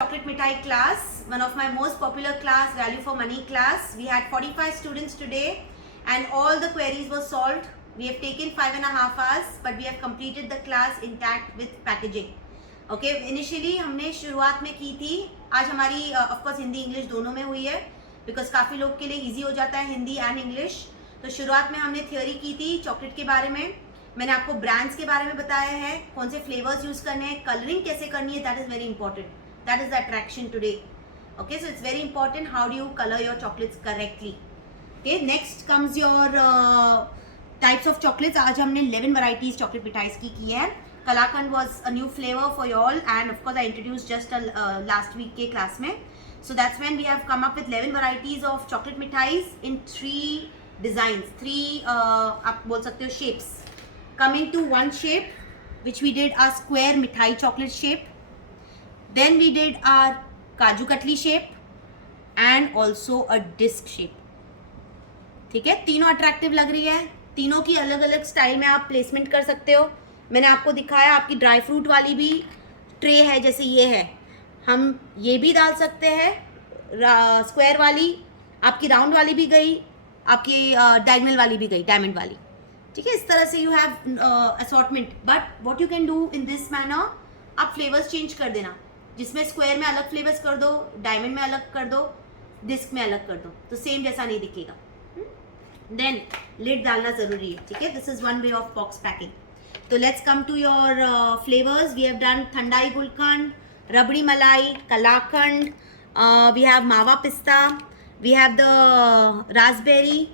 Chocolate Mithai class, one of my most popular class, value for money class. We had 45 students today and all the queries were solved. We have taken 5.5 hours but we have completed the class intact with packaging. Okay, initially हमने शुरुआत में की थी, आज हमारी of course Hindi English दोनों में हुई है because काफ़ी लोग के लिए easy हो जाता है हिंदी एंड इंग्लिश. तो शुरुआत में हमने थ्योरी की थी चॉकलेट के बारे में. मैंने आपको ब्रांड्स के बारे में बताया है, कौन से फ्लेवर्स यूज़ करने हैं, कलरिंग कैसे करनी है, that is very important. That is the attraction today. Okay, so it's very important how do you color your chocolates correctly. Okay, next comes your types of chocolates. आज हमने 11 varieties chocolate मिठाई की है. Kalakand was a new flavor for you all and of course I introduced just last week के class में. So that's when we have come up with 11 varieties of chocolate मिठाईस in 3 designs, 3 आप बोल सकते हो shapes. Coming to one shape which we did a square मिठाई chocolate shape. Then we did our kaju katli shape and also a disc shape. ठीक है, तीनों attractive लग रही है, तीनों की अलग अलग स्टाइल में आप प्लेसमेंट कर सकते हो. मैंने आपको दिखाया आपकी ड्राई फ्रूट वाली भी ट्रे है जैसे ये है, हम ये भी डाल सकते हैं, स्क्वायर वाली, आपकी राउंड वाली भी गई, आपकी डायगोनल वाली भी गई, डायमंड वाली. ठीक है, इस तरह से you have assortment. But what you can do in this manner, आप फ्लेवर्स चेंज कर देना, जिसमें स्क्वायर में अलग फ्लेवर्स कर दो, डायमंड में अलग कर दो, डिस्क में अलग कर दो, तो सेम जैसा नहीं दिखेगा. देन लिड डालना ज़रूरी है. ठीक है, this is one way of box packing. तो let's come to your flavours. We have done thandai gulkand, rabri malai, kalakand, we have mawa pista, we have the raspberry.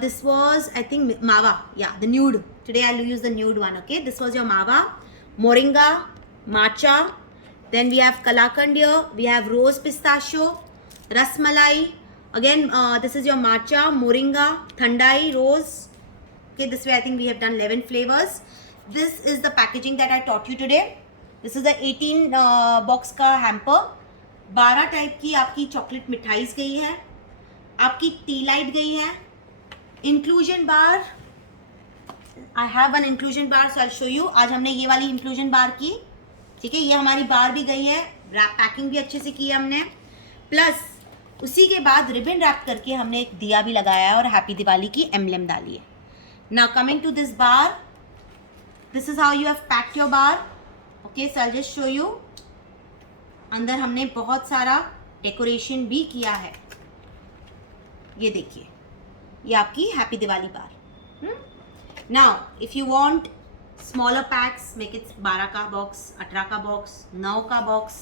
This was I think mawa, yeah, the nude. Today I'll use the nude one. Okay, this was your mawa, moringa, matcha. Then we have kalakand here, we have rose pistachio, rasmalai. Again, this is your matcha, moringa, thandai, rose. Okay, this way I think we have done 11 flavors. This is the packaging that I taught you today. This is the 18 box का hamper. 12 type की आपकी chocolate मिठाईस गई है, आपकी T light गई है, inclusion bar. I have one inclusion bar, so I show you. आज हमने ये वाली इंक्लूजन बार की. ठीक है, ये हमारी बार भी गई है, रैप पैकिंग भी अच्छे से की है हमने. प्लस उसी के बाद रिबन रैप करके हमने एक दिया भी लगाया है और हैप्पी दिवाली की एम्बलम डाली है. Now coming to this bar, this is how you have packed your bar. Okay, so I just show you. अंदर हमने बहुत सारा डेकोरेशन भी किया है. ये देखिए, ये आपकी happy Diwali bar. Now if you want smaller packs, make it 12 का बॉक्स, 18 का बॉक्स, 9 का बॉक्स.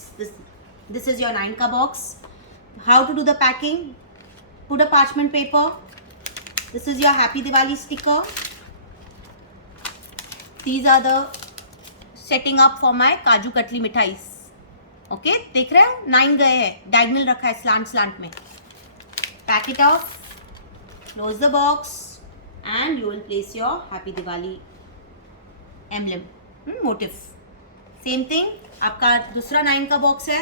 This is your 9 का box. How to do the packing? Put a parchment paper. This is your happy Diwali sticker. These are the setting up for my kaju katli मिठाईस. Okay, देख रहे हो 9 गए हैं, diagonal रखा है स्लांट में. Pack it off, close the box and you will place your happy Diwali emblem, motive. Same thing आपका दूसरा 9 का बॉक्स है,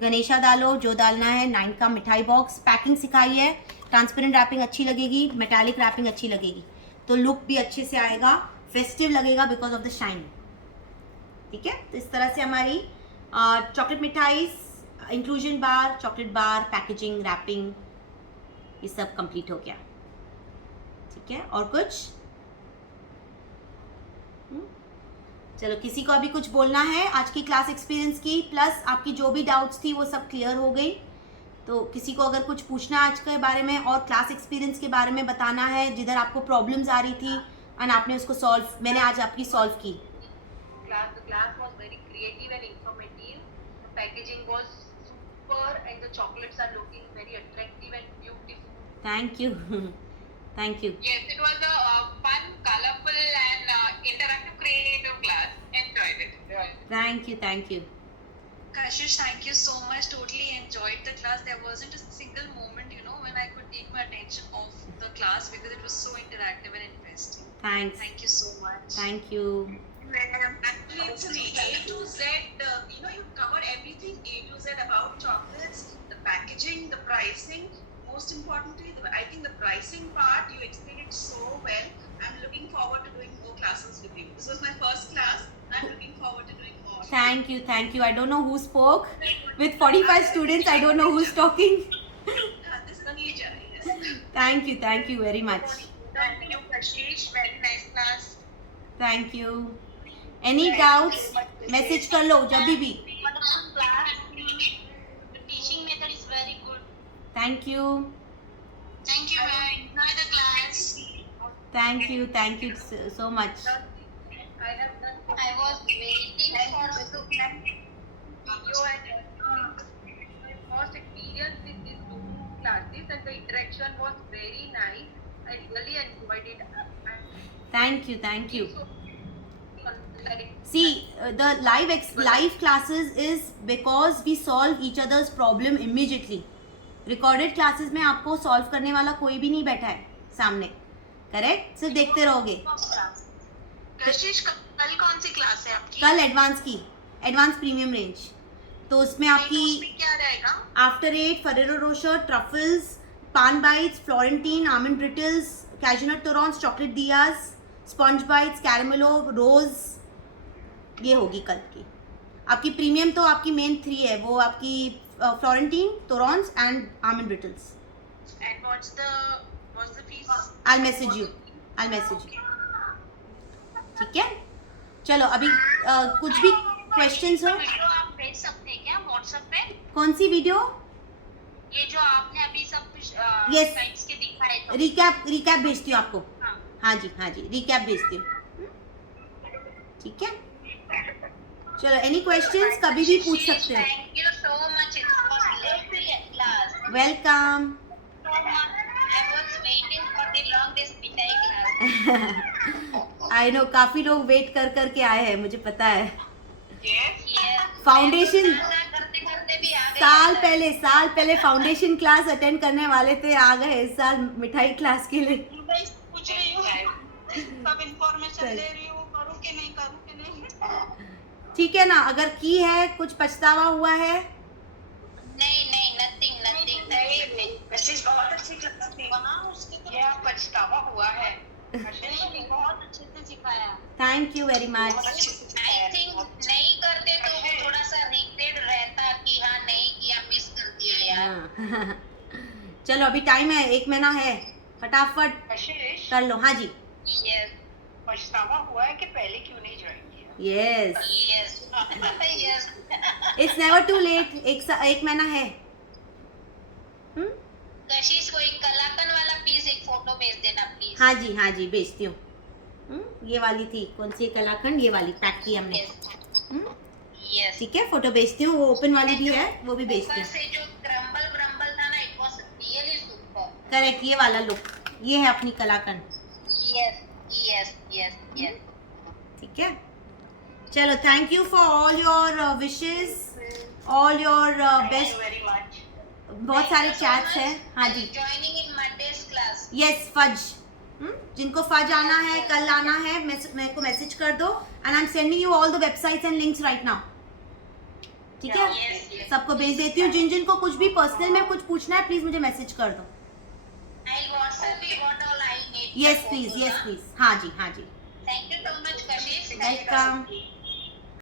गणेशा डालो जो डालना है. 9 का मिठाई बॉक्स. पैकिंग सिखाई है, ट्रांसपेरेंट रैपिंग अच्छी लगेगी, मेटालिक रैपिंग अच्छी लगेगी, तो लुक भी अच्छे से आएगा, फेस्टिव लगेगा बिकॉज ऑफ द शाइन. ठीक है, तो इस तरह से हमारी चॉकलेट मिठाईस, इंक्लूजन बार, चॉकलेट बार, पैकेजिंग, रैपिंग, ये सब कंप्लीट हो गया. ठीक है, और कुछ? चलो, किसी को अभी कुछ बोलना है आज की क्लास एक्सपीरियंस की, प्लस आपकी जो भी डाउट्स थी वो सब क्लियर हो गई. तो किसी को अगर कुछ पूछना है आज के बारे में और क्लास एक्सपीरियंस के बारे में बताना है, जिधर आपको प्रॉब्लम्स आ रही थी एंड आपने उसको सॉल्व, मैंने आज आपकी सॉल्व की. The class was very creative and informative. The packaging was super and the chocolates are looking very attractive and beautiful. Thank you. Thank you. Yes, it was a fun, colorful, and interactive, creative class. Enjoyed it. Thank you. Thank you. Kashish, thank you so much. Totally enjoyed the class. There wasn't a single moment, when I could take my attention off the class because it was so interactive and interesting. Thanks. Thank you so much. Thank you. Actually, it's an A to Z. You covered everything A to Z about chocolates, the packaging, the pricing. Most importantly, I think the pricing part you explained it so well. I'm looking forward to doing more classes with you. This was my first class. I'm looking forward to doing more. Thank you, thank you. I don't know who spoke. With 45 students, I don't know who's talking. This is Neeja, yes. Thank you very much. Thank you, Kashish. Very nice class. Thank you. Any doubts? Message कर लो जब भी. The teaching method is very good. Thank you. Thank you, ma'am. Enjoy the class. Thank you so much. I have done. I was waiting for video and my first experience with these Zoom classes, and the interaction was very nice. I really enjoyed it. Thank you. So, See, the live classes is because we solve each other's problem immediately. Recorded classes में आपको solve करने वाला कोई भी नहीं बैठा है सामने, correct? सिर्फ देखते रहोगे. कशिश, कल कौन सी क्लास है आपकी? कल एडवांस प्रीमियम रेंज, तो उसमें आपकी उसमें क्या रहेगा? After 8 Ferrero Rocher, truffles, paan bites, florentine, almond brittles, cashew nut torrons, chocolate diyas, sponge bites, caramelo, rose, ये होगी कल की. आपकी प्रीमियम तो आपकी मेन 3 है, वो आपकी florentine, torrons and almond brittles. And what's the fees? I'll message you. ठीक है, चलो अभी कुछ भी क्वेश्चंस हो? वीडियो आप भेज सकते हैं क्या व्हाट्सएप पे? कौन सी वीडियो? ये जो आपने अभी सब Yes. साइट्स के दिखाए तो. रिकैप भेजती हूँ आपको. हाँ. हाँ जी रिकैप भेजती हूँ. ठीक है, चलो एनी क्वेश्चंस कभी भी पूछ सकते हो. Thank you so much. It was lovely at last. Welcome. I was waiting for the longest midnight class. I know, काफी लोग वेट कर के आए हैं, मुझे पता है. Yes. फाउंडेशन करते भी आ गए. साल पहले फाउंडेशन क्लास अटेंड करने वाले थे, आ गए इस साल मिठाई क्लास के लिए. पूछ रही हूँ. सब इंफॉर्मेशन ले रही हूँ. करूँ कि नहीं. ठीक है ना, अगर की है कुछ पछतावा हुआ है? नहीं, nothing. कशिश बहुत अच्छी क्लास थी. उसके तो क्या पछतावा हुआ है. बहुत अच्छे से सिखाया. Thank you very much. I think नहीं करते तो वो थोड़ा सा रिग्रेट रहता कि हाँ नहीं किया, मिस कर दिया यार. चलो अभी टाइम है, 1 महीना है, फटाफट कशिश, कर लो. हाँ जी. यस पछतावा हुआ है कि पहले क्यों नहीं ज्वाइन किया? Yes, yes. It's never too late. 1 महीना है. कशिश को एक कलाकन वाला पीस एक फोटो भेज देना प्लीज. हाँ जी भेजती हूँ. ये वाली थी, कौन सी कलाखंड, ये वाली पैक की हमने. यस. ठीक है, फोटो भेजती हूँ. वो ओपन वाली भी है, वो भी भेजती ऊपर हूँ. से जो क्रम्बल था ना, it was really super. Correct, ये वाला लुक, ये है अपनी कलाखंड. यस. ठीक है, चलो thank you for all your wishes, all your best. Very much. बहुत सारे चैट्स हैं. हाँ जी. Joining in Monday's class. Yes, fudge. जिनको फज आना है, कल आना है, मेरे को मैसेज कर दो and I am sending you all the websites and links right now. ठीक है, Yes. सबको भेज देती हूँ. जिनको कुछ भी पर्सनल में कुछ पूछना है, प्लीज मुझे मैसेज कर दो. I'll WhatsApp you what all I need. Yes please. हाँ जी. Thank you so much, Kashish. Welcome.